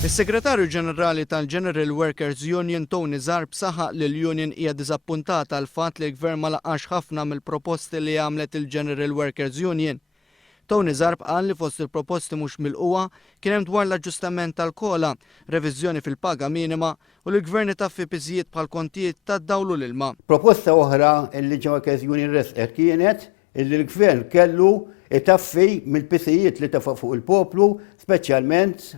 Is-Segretarju Ġenerali tal-General Workers Union Tony Zarb saħaq li l-Union hija diżappuntata għal fatt li l-Gvern ma laqax ħafna mill-proposti li għamlet il-General Workers Union. Tony Zarb qal li fost il-proposti mhux milquwa kien hemm dwar l-aġġustament tal-kola, reviżjoni fil-paga minima u l-Gvern itaffi piżijiet bħal kontijiet tad-dawlu l-ilma. Proposta oħra li Workers Union resqet kienet illi l-Gvern kellu itaffi mill-pisijiet li tafa' fuq il-poplu, speċjalment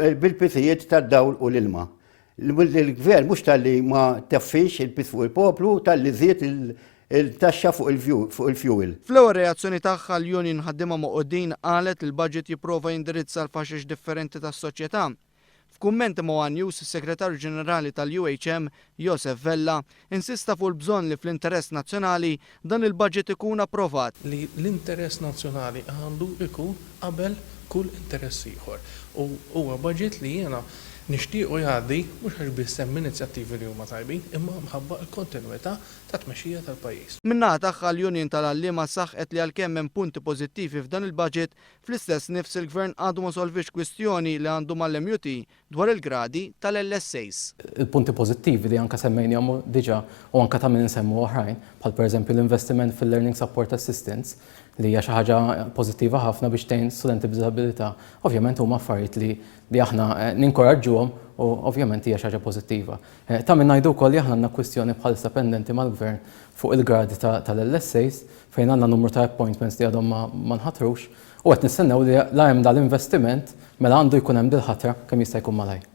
bil-pisijiet tad-dawl u l-ilma. Il-Gvern mhux tal-li ma taffix il-pis fuq il-poplu, tal-li żied il-taxxa fuq il-fuel. Fl-ewwel reazzjoni tagħha l-Union ħaddiema moqogħdin qalet li l-budget jipprova jindirizza l-faxix differenti tas-soċjetà. F'kumment ma' One News, is-Segretarju Ġenerali tal-UHM, Josef Vella, insista fuq il-bżonn li fl-interess nazzjonali dan il-budget ikun approvat. Li l-interess nazzjonali għandu ikun qabel kull interess ieħor. U huwa budget li jiena nixtiequ jgħaddi mhux għax biss hemm inizjattivi li huma tajbin, imma mħabba l-kontinwità ta' tmexxija tal-pajjiż. Min-naħa tagħha l-Union tal-Għalliema saħqet li għalkemm hemm punti pożittivi f'dan il-budget, fl-istess nifs il-Gvern għadu ma solvix kwistjoni li għandu mal-MUT dwar il-gradi tal-LSAs. Il-punti pożittivi li anke semmejniehom diġà u anke ta' min insemmu oħrajn, bħal pereżempju l-investiment fil-Learning Support Assistance li hija xi ħaġa pożittiva ħafna biex tgħin studenti b'diżabilità. Ovvjament huma affarijiet li aħna ninkoraġġuhom u ovvjament hija xi ħaġa pożittiva. Ta' min ngħidu wkoll li aħna għandna kwistjoni bħalissa pendenti mal-Gvern fuq il-gradi tal-LSAs fejn għandna numru ta' appointments li għadhom ma nħatrux u qed nistennew li la hemm dal-investiment mela għandu jkun hemm dil-ħatra kemm jista' jkun malajr.